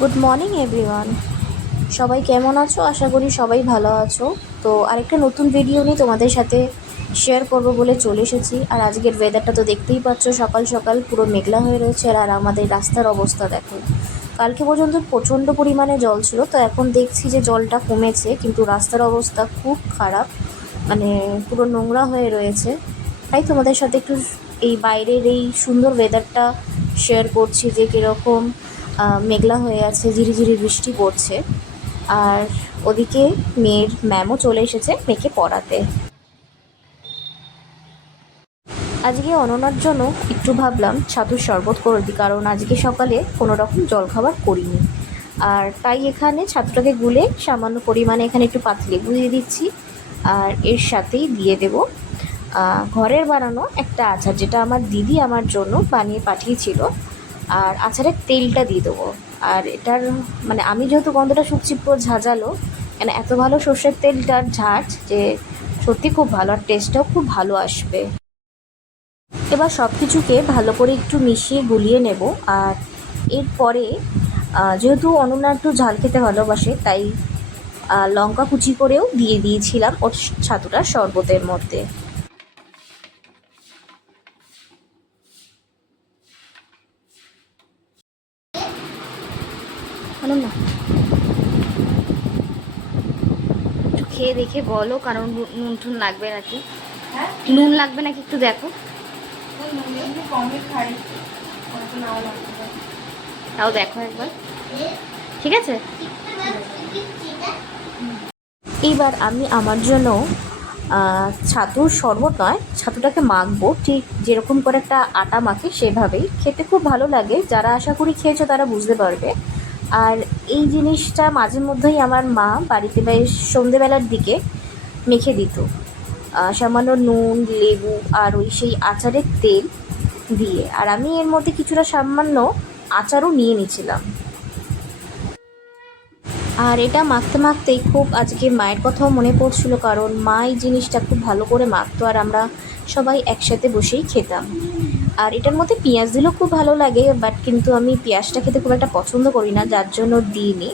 Good morning everyone. সবাই কেমন আছো? আশা করি সবাই ভালো আছো। তো আরেকটা নতুন ভিডিও নিয়ে তোমাদের সাথে শেয়ার করব বলে চলে এসেছি। আর আজকের ওয়েদারটা তো দেখতেই পাচ্ছ, সকাল সকাল পুরো মেঘলা হয়ে রয়েছে। আর আমাদের রাস্তার অবস্থা দেখো, কালকে পর্যন্ত প্রচণ্ড পরিমাণে জল ছিল, তো এখন দেখছি যে জলটা কমেছে, কিন্তু রাস্তার অবস্থা খুব খারাপ, মানে পুরো নোংরা হয়ে রয়েছে। তাই তোমাদের সাথে একটু এই বাইরের এই সুন্দর ওয়েদারটা শেয়ার করছি যে কীরকম মেঘলা হয়ে আছে, ঝিরিঝিরি বৃষ্টি পড়ছে। আর ওদিকে মেয়ের ম্যামও চলে এসেছে মেয়েকে পড়াতে। আজকে অননার জন্য একটু ভাবলাম ছাতুর শরবত করে দিই, কারণ আজকে সকালে কোনো রকম জলখাবার করিনি। আর তাই এখানে ছাতুটাকে গুলে সামান্য পরিমাণে এখানে একটু পাতিলেবু দিয়ে দিচ্ছি। আর এর সাথেই দিয়ে দেব ঘরের বানানো একটা আচার, যেটা আমার দিদি আমার জন্য বানিয়ে পাঠিয়েছিল। আর আচারের তেলটা দিয়ে দেবো। আর এটার মানে আমি যেহেতু গন্ধটা শুকছি পুরো ঝাঁঝালো, মানে এত ভালো সর্ষের তেলটার ঝাঁঝ যে সত্যি খুব ভালো, আর টেস্টটাও খুব ভালো আসবে। এবার সব কিছুকে ভালো করে একটু মিশিয়ে গুলিয়ে নেব। আর এরপরে যেহেতু অনন্যা একটু ঝাল খেতে ভালোবাসে, তাই লঙ্কা কুচি করেও দিয়ে দিয়েছিলাম ওর ছাতুটার শরবতের মধ্যে। অনন্যা, একটু খেয়ে দেখে বলো, কারণ নুন টুন লাগবে নাকি। হ্যাঁ, নুন লাগবে নাকি একটু দেখো। কমই খাই, হয়তো নাও লাগতে পারে। তাও দেখো একবার, ঠিক আছে। এইবার আমি আমার জন্য ছাতুর শরবত নয়, ছাতুটাকে মাখবো ঠিক যেরকম করে একটা আটা মাখে সেভাবেই। খেতে খুব ভালো লাগে, যারা আশা করি খেয়েছো তারা বুঝতে পারবে। আর এই জিনিসটা মাঝে মধ্যেই আমার মা বাড়িতে বেশ সন্ধেবেলার দিকে মেখে দিত, সামান্য নুন, লেবু আর ওই সেই আচারের তেল দিয়ে। আর আমি এর মধ্যে কিছুটা সামান্য আচারও নিয়ে নিয়েছিলাম। আর এটা মাখতে মাখতেই খুব আজকে মায়ের কথাও মনে পড়ছিল, কারণ মা এই জিনিসটা খুব ভালো করে মাখতো আর আমরা সবাই একসাথে বসেই খেতাম। আর এটার মধ্যে পেঁয়াজ দিলেও খুব ভালো লাগে, বাট কিন্তু আমি পেঁয়াজটা খেতে খুব একটা পছন্দ করি না, যার জন্য দিইনি।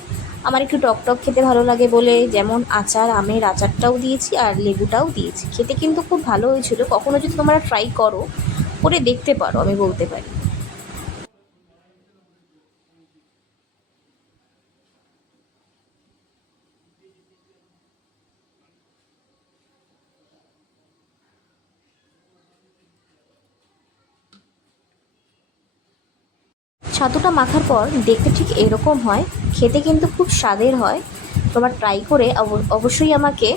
আমার একটু টক টক খেতে ভালো লাগে বলে যেমন আচার, আমের আচারটাও দিয়েছি আর লেবুটাও দিয়েছি। খেতে কিন্তু খুব ভালো হয়েছিল, কখনো যদি তোমরা ট্রাই করো, করে দেখতে পারো, আমি বলতে পারি। ছাতুটা মাখার পর দেখতে ঠিক এরকম হয়, খেতে কিন্তু খুব স্বাদের হয়। তোমরা ট্রাই করে অবশ্যই আমাকে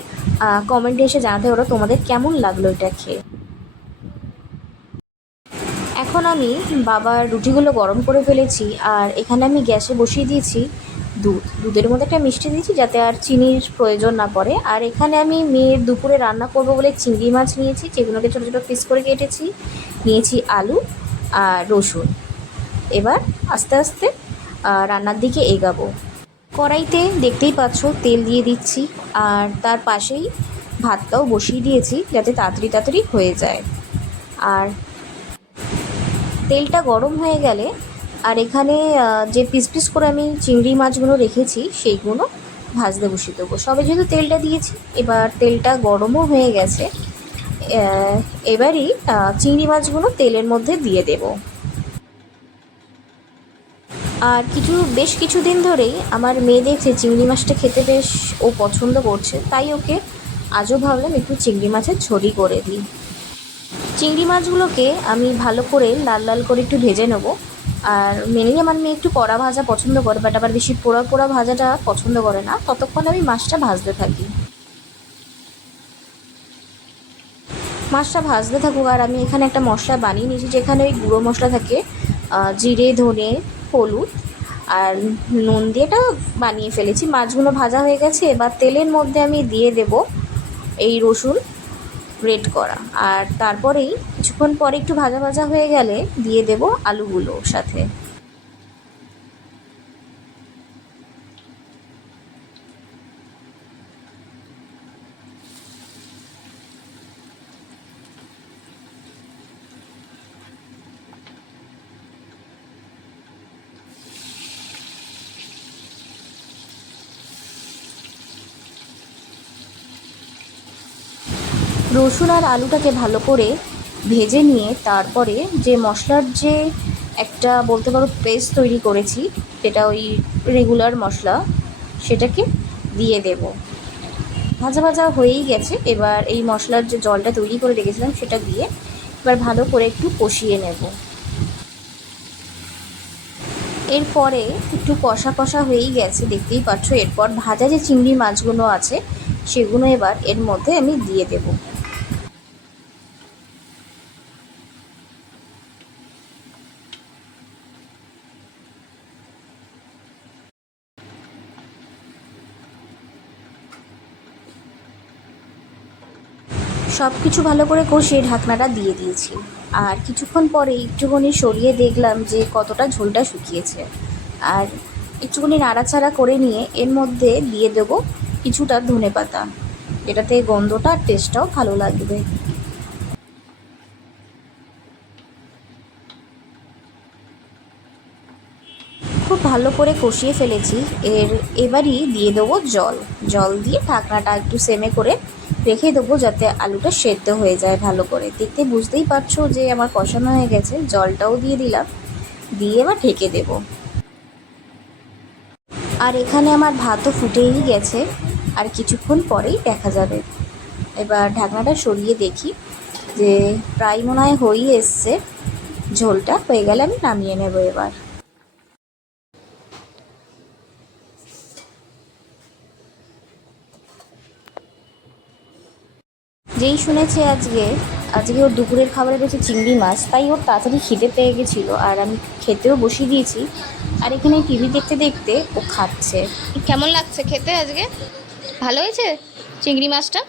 কমেন্টে এসে জানাতে পারো তোমাদের কেমন লাগলো এটা খেয়ে। এখন আমি বাবার রুটিগুলো গরম করে ফেলেছি, আর এখানে আমি গ্যাসে বসিয়ে দিয়েছি দুধের মধ্যে একটা মিষ্টি দিয়েছি যাতে আর চিনির প্রয়োজন না পড়ে। আর এখানে আমি মেয়ের দুপুরে রান্না করব বলে চিংড়ি মাছ নিয়েছি, যেগুলোকে ছোটো ছোটো পিস করে কেটেছি, নিয়েছি আলু আর রসুন। এবার আস্তে আস্তে রান্নার দিকে এগাবো। কড়াইতে দেখতেই পাচ্ছ তেল দিয়ে দিচ্ছি, আর তার পাশেই ভাতটাও বসিয়ে দিয়েছি যাতে তাড়াতাড়ি তাড়াতাড়ি হয়ে যায়। আর তেলটা গরম হয়ে গেলে আর এখানে যে পিস পিস করে আমি চিংড়ি মাছগুলো রেখেছি সেইগুলো ভাজতে বসিয়ে দেবো। সবে যেহেতু তেলটা দিয়েছি, এবার তেলটা গরমও হয়ে গেছে। এবারই চিংড়ি মাছগুলো তেলের মধ্যে দিয়ে দেবো। আর বেশ কিছুদিন ধরেই আমার মেয়ে দেখছে চিংড়ি মাছটা খেতে বেশ ও পছন্দ করছে, তাই ওকে আজও ভাবলাম একটু চিংড়ি মাছের ঝোলই করে দিই। চিংড়ি মাছগুলোকে আমি ভালো করে লাল লাল করে একটু ভেজে নেবো। আর মেনলি আমার মেয়ে একটু কড়া ভাজা পছন্দ করে, বাট আবার বেশি পোড়া পোড়া ভাজাটা পছন্দ করে না। ততক্ষণ আমি মাছটা ভাজতে থাকি। মাছটা ভাজতে থাকুক, আর আমি এখানে একটা মশলা বানিয়ে নিয়েছি, যেখানে ওই গুঁড়ো মশলা থাকে, জিরে, ধনে, হলুদ আর নুন দিয়ে এটা বানিয়ে ফেলেছি। মাছগুলো ভাজা হয়ে গেছে, এবার তেলের মধ্যে আমি দিয়ে দেব এই রসুন গ্রেট করা। আর তারপরেই কিছুক্ষণ পরে একটু ভাজা ভাজা হয়ে গেলে দিয়ে দেব আলুগুলো সাথে। রসুন আর আলুটাকে ভালো করে ভেজে নিয়ে তারপরে যে মশলার যে একটা বলতে পারো পেস্ট তৈরি করেছি, যেটা ওই রেগুলার মশলা, সেটাকে দিয়ে দেব। ভাজা ভাজা হয়েই গেছে। এবার এই মশলার যে জলটা তৈরি করে রেখেছিলাম সেটা দিয়ে এবার ভালো করে একটু কষিয়ে নেব। এরপরে একটু কষা কষা হয়েই গেছে, দেখতেই পাচ্ছ। এরপর ভাজা যে চিংড়ি মাছগুলো আছে সেগুলো এবার এর মধ্যে আমি দিয়ে দেব। সব কিছু ভালো করে কষিয়ে ঢাকনাটা দিয়ে দিয়েছি। আর কিছুক্ষণ পরে একটুখানি সরিয়ে দেখলাম যে কতটা ঝোলটা শুকিয়েছে। আর একটুখানি নাড়াচাড়া করে নিয়ে এর মধ্যে দিয়ে দেব কিছুটা ধনেপাতা, এটাতে গন্ধটা আর টেস্টটাও ভালো লাগবে। খুব ভালো করে কষিয়ে ফেলেছি। এবারই দিয়ে দেবো জল। জল দিয়ে ঢাকনাটা একটু সেমে করে রেখে দেবো যাতে আলুটা সেদ্ধ হয়ে যায় ভালো করে। দেখতে বুঝতেই পারছো যে আমার কষানো হয়ে গেছে। জলটাও দিয়ে দিলাম, দিয়ে এবার ঢেকে দেব। আর এখানে আমার ভাতও ফুটেই গেছে, আর কিছুক্ষণ পরেই দেখা যাবে। এবার ঢাকনাটা সরিয়ে দেখি যে প্রায় মনে হয় হয়েই এসছে। ঝোলটা হয়ে গেলে আমি নামিয়ে নেব। এবার যেই শুনেছে আজকে ওর দুপুরের খাবারে রয়েছে চিংড়ি মাছ, তাই ওর তাড়াতাড়ি খিদে পেয়ে গেছিলো। আর আমি খেতেও বসিয়ে দিয়েছি। আর এখানে টিভি দেখতে দেখতে ও খাচ্ছে। কেমন লাগছে খেতে আজকে? ভালো হয়েছে চিংড়ি মাছটা?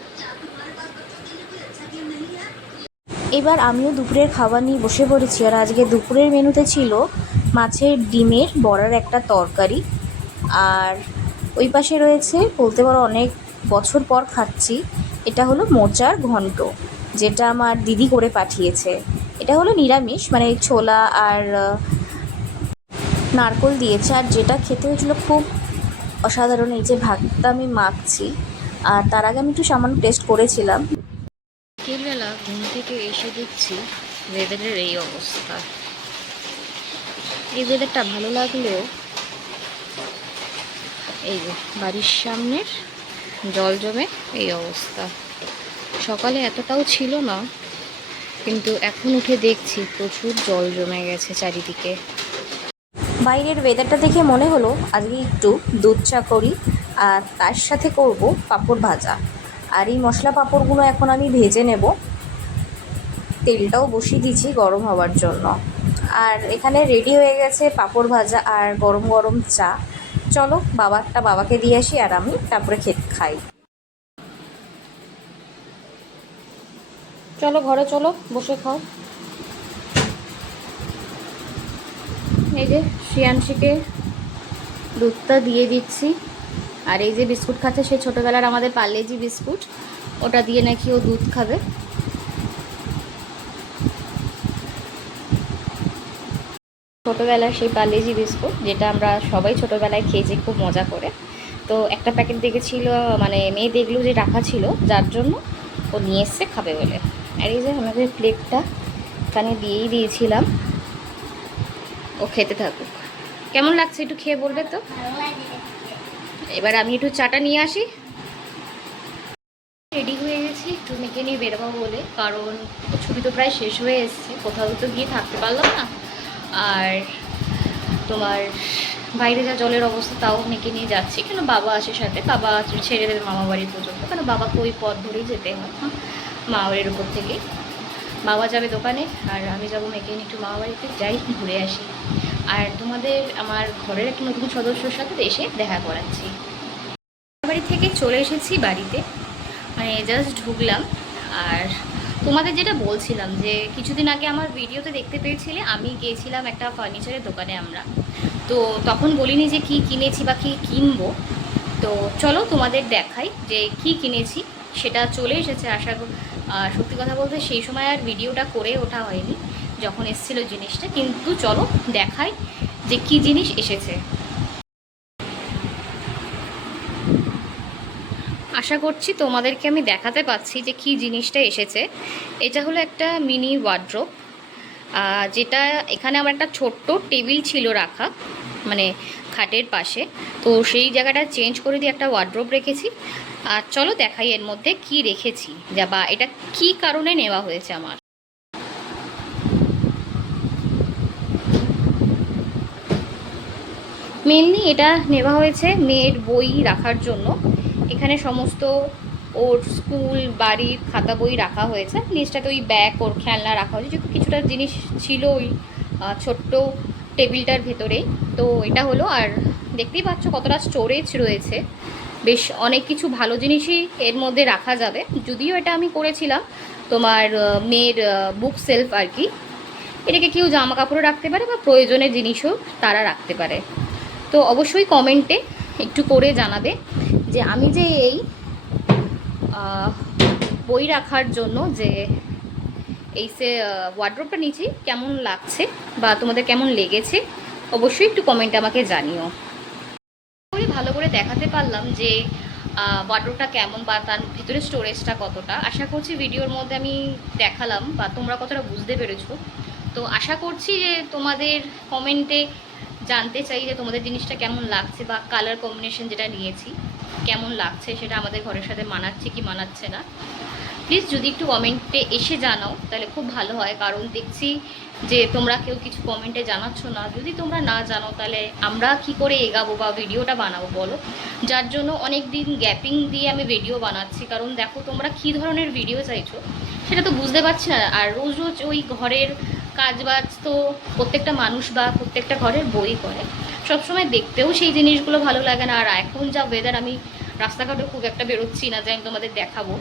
এবার আমিও দুপুরের খাবার নিয়ে বসে পড়েছি। আর আজকে দুপুরের মেনুতে ছিল মাছের ডিমের বড়ার একটা তরকারি। আর ওই পাশে রয়েছে বলতে পারো অনেক বছর পর খাচ্ছি, এটা হলো মোচার ঘন্ট, যেটা আমার দিদি করে পাঠিয়েছে। এটা হলো নিরামিষ, মানে ছোলা আর নারকোল দিয়েছে। আর যেটা খেতে হয়েছিল খুব অসাধারণ। এই যে ভাতটা আমি মাখছি, আর তার আগে আমি একটু সামান্য টেস্ট করেছিলাম। বিকেলবেলা ঘুম থেকে এসে দেখছি ওয়েদারের এই অবস্থা। এই ওয়েদারটা ভালো লাগলেও এই যে বাড়ির সামনের জল জমে এই অবস্থা। সকালে এতটাও ছিল না, কিন্তু এখন উঠে দেখছি প্রচুর জল জমে গেছে চারিদিকে। বাইরের ওয়েদারটা দেখে মনে হলো আজকে একটু দুধ চা করি, আর তার সাথে করব পাঁপড় ভাজা। আর এই মশলা পাঁপড়গুলো এখন আমি ভেজে নেব। তেলটাও বসিয়ে দিয়েছি গরম হওয়ার জন্য। আর এখানে রেডি হয়ে গেছে পাঁপড় ভাজা আর গরম গরম চা। চলো বাবাকে দিয়ে আসি, আর আমি তারপরে খাই। চলো ঘরে চলো, বসে খাও। এই যে শ্রিয়াংশীকে দুধটা দিয়ে দিচ্ছি। আর এই যে বিস্কুট খাচ্ছে, সেই ছোটোবেলার আমাদের পার্লেজি বিস্কুট, ওটা দিয়ে নাকি ও দুধ খাবে। ছোটোবেলার সেই পার্লেজি বিস্কুট, যেটা আমরা সবাই ছোটোবেলায় খেয়েছি খুব মজা করে। তো একটা প্যাকেট দেখেছিল, মানে মেয়ে দেখলো যে রাখা ছিল, যার জন্য ও নিয়ে এসছে খাবে বলে। আর এই যে আমাদের প্লেটটা এখানে দিয়েই দিয়েছিলাম, ও খেতে থাকুক। কেমন লাগছে একটু খেয়ে বলবে তো। এবার আমি একটু চাটা নিয়ে আসি। রেডি হয়ে গেছি, একটু মেয়েকে নিয়ে বেরোবো বলে, কারণ ছুটি তো প্রায় শেষ হয়ে এসছে, কোথাও তো গিয়ে থাকতে পারলাম না। আর তোমার বাইরে যা জলের অবস্থা, তাও মেয়েকে নিয়ে যাচ্ছি কেন, বাবা আসে সাথে। বাবা ছেড়ে দেবে মামা বাড়ি পর্যন্ত, কেন বাবাকে ওই পথ ধরেই যেতে হয়, মা বাড়ির উপর থেকেই। বাবা যাবে দোকানে, আর আমি যাবো মেয়েকে নিয়ে একটু মামা বাড়িতে যাই, ঘুরে আসি। আর তোমাদের আমার ঘরের একটা নতুন সদস্যর সাথে এসে দেখা করাচ্ছি। বাড়ি থেকে চলে এসেছি বাড়িতে, মানে জাস্ট ঢুকলাম। আর তোমাদের যেটা বলছিলাম যে কিছুদিন আগে আমার ভিডিওতে দেখতে পেয়েছিলে, আমি গিয়েছিলাম একটা ফার্নিচারের দোকানে আমরা। তো তখন বলিনি যে কি কিনেছি বা কি কিনবো। তো চলো তোমাদের দেখাই যে কি কিনেছি। সেটা চলে এসেছে আশা করি। সত্যি কথা বলতে সেই সময় আর ভিডিওটা করে ওঠা হয়নি যখন এসেছিলো জিনিসটা, কিন্তু চলো দেখাই যে কি জিনিস এসেছে। আশা করছি তোমাদেরকে আমি দেখাতে পাচ্ছি যে কি জিনিসটা এসেছে। এটা হলো একটা মিনি ওয়ার্ড্রোব, যেটা এখানে আমার একটা ছোট্ট টেবিল ছিল রাখা, মানে খাটের পাশে। তো সেই জায়গাটা চেঞ্জ করে দিয়ে একটা ওয়ার্ড্রোব রেখেছি। আর চলো দেখাই এর মধ্যে কি রেখেছি, বা এটা কি কারণে নেওয়া হয়েছে আমার। মেনলি এটা নেওয়া হয়েছে মেয়ের বই রাখার জন্য। এখানে সমস্ত ওর স্কুল বাড়ির খাতা বই রাখা হয়েছে। নিচটাতে ওই ব্যাগ ওর খেলনা রাখা হয়েছে, যেহেতু কিছুটা জিনিস ছিল ওই ছোট্ট টেবিলটার ভেতরেই। তো এটা হলো, আর দেখতেই পাচ্ছ কতটা স্টোরেজ রয়েছে। বেশ অনেক কিছু ভালো জিনিসই এর মধ্যে রাখা যাবে। যদিও এটা আমি করেছিলাম তোমার মেয়ের বুক সেলফ আর কি। এটাকে কেউ জামা কাপড়ও রাখতে পারে বা প্রয়োজনের জিনিসও তারা রাখতে পারে। তো অবশ্যই কমেন্টে একটু করে জানাবে যে আমি যে এই বই রাখার জন্য যে এই ওয়ার্ড্রোবটা নিয়েছি কেমন লাগছে বা তোমাদের কেমন লেগেছে, অবশ্যই একটু কমেন্টে আমাকে জানিও। ভালো করে দেখাতে পারলাম যে ওয়ার্ড্রোবটা কেমন বা তার ভিতরে স্টোরেজটা কতটা। আশা করছি ভিডিওর মধ্যে আমি দেখালাম বা তোমরা কতটা বুঝতে পেরেছো। তো আশা করছি যে তোমাদের কমেন্টে জানতে চাই যে তোমাদের জিনিসটা কেমন লাগছে বা কালার কম্বিনেশন যেটা নিয়েছি কেমন লাগছে, সেটা আমাদের ঘরের সাথে মানাচ্ছে কি মানাচ্ছে না। প্লিজ যদি একটু কমেন্টে এসে জানাও তাহলে খুব ভালো হয়, কারণ দেখছি যে তোমরা কেউ কিছু কমেন্টে জানাচ্ছ না। যদি তোমরা না জানো তাহলে আমরা কি করে এগাবো বা ভিডিওটা বানাবো বলো। যার জন্য অনেক দিন গ্যাপিং দিয়ে আমি ভিডিও বানাচ্ছি, কারণ দেখো তোমরা কী ধরনের ভিডিও চাইছো সেটা তো বুঝতে পারছি না। আর রোজ রোজ ওই ঘরের কাজবাজ তো প্রত্যেকটা মানুষ বা প্রত্যেকটা ঘরের বই করে, সবসময় দেখতেও সেই জিনিসগুলো ভালো লাগে না। আর এখন যা ওয়েদার, আমি রাস্তাঘাটে খুব একটা বেরোচ্ছি না যে আমি তোমাদের দেখাবো।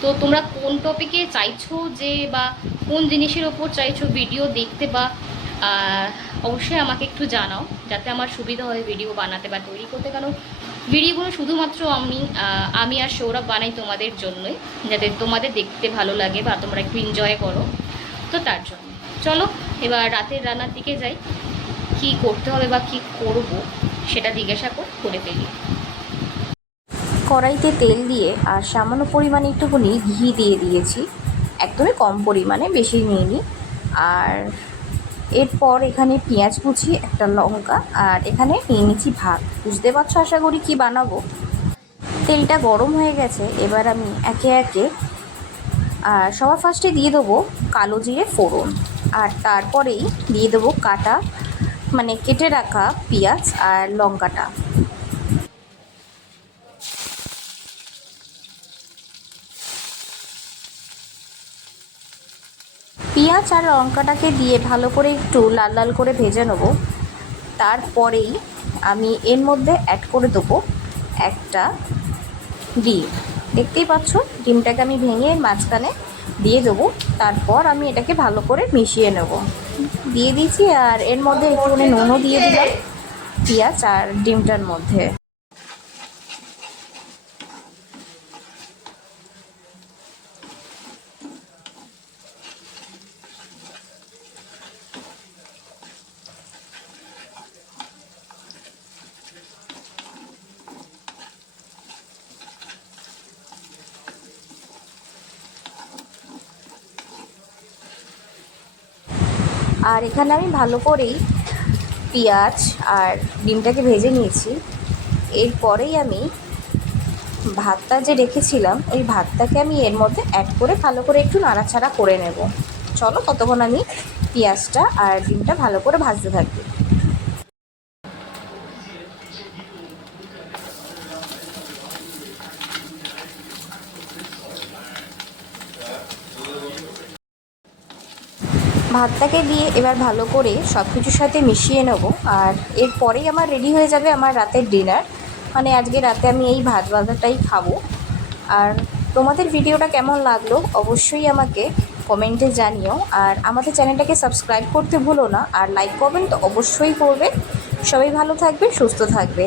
তো তোমরা কোন টপিকে চাইছো যে বা কোন জিনিসের ওপর চাইছো ভিডিও দেখতে, বা অবশ্যই আমাকে একটু জানাও, যাতে আমার সুবিধা হয় ভিডিও বানাতে বা তৈরি করতে। কারণ ভিডিওগুলো শুধুমাত্র আমি আর সৌরভ বানাই তোমাদের জন্যই, যাতে তোমাদের দেখতে ভালো লাগে বা তোমরা একটু এনজয় করো। তো তার জন্য চলো এবার রাতের রান্নার দিকে যাই। কি করতে হবে বা কি করব সেটা জিজ্ঞাসা করে ফেলি। কড়াইতে তেল দিয়ে আর সামান্য পরিমাণে একটুখানি ঘি দিয়ে দিয়েছি, একদমই কম পরিমাণে, বেশি নিইনি। আর এরপর এখানে পেঁয়াজ কুচি, একটা লঙ্কা, আর এখানে নিয়ে নিচ্ছি ভাত। বুঝতে পারছো আশা করি কি বানাবো। তেলটা গরম হয়ে গেছে, এবার আমি একে একে সবার ফার্স্টে দিয়ে দেবো কালো জিরে ফোড়ন, আর তারপরেই দিয়ে দেবো কাটা মানে কেটে রাখা পেঁয়াজ আর লঙ্কাটা। পেঁয়াজ আর লঙ্কাটাকে দিয়ে ভালো করে একটু লাল লাল করে ভেজে নেব। তারপরেই আমি এর মধ্যে অ্যাড করে দেবো একটা ডিম। দেখতেই পাচ্ছ ডিমটাকে আমি ভেঙে মাঝখানে দিয়ে দেবো। তারপর আমি এটাকে ভালো করে মিশিয়ে নেব। দিয়ে দিয়েছি, আর এর মধ্যে একটুখানি নুনও দিয়ে দিলাম পেঁয়াজ আর ডিমটার মধ্যে। আর এখানে আমি ভালো করেই পেঁয়াজ আর ডিমটাকে ভেজে নিয়েছি। এরপরেই আমি ভাতটা যে রেখেছিলাম ওই ভাতটাকে আমি এর মধ্যে অ্যাড করে ভালো করে একটু নাড়াচাড়া করে নেব। চলো ততক্ষণ আমি পেঁয়াজটা আর ডিমটা ভালো করে ভাজতে থাকি। ভাতটাকে দিয়ে এবার ভালো করে সব কিছুর সাথে মিশিয়ে নেব। আর এরপরেই আমার রেডি হয়ে যাবে আমার রাতের ডিনার। মানে আজকে রাতে আমি এই ভাত ভাজাটাই খাবো। আর তোমাদের ভিডিওটা কেমন লাগলো অবশ্যই আমাকে কমেন্টে জানিও। আর আমাদের চ্যানেলটাকে সাবস্ক্রাইব করতে ভুলো না, আর লাইক কমেন্ট তো অবশ্যই করবে। সবাই ভালো থাকবে, সুস্থ থাকবে।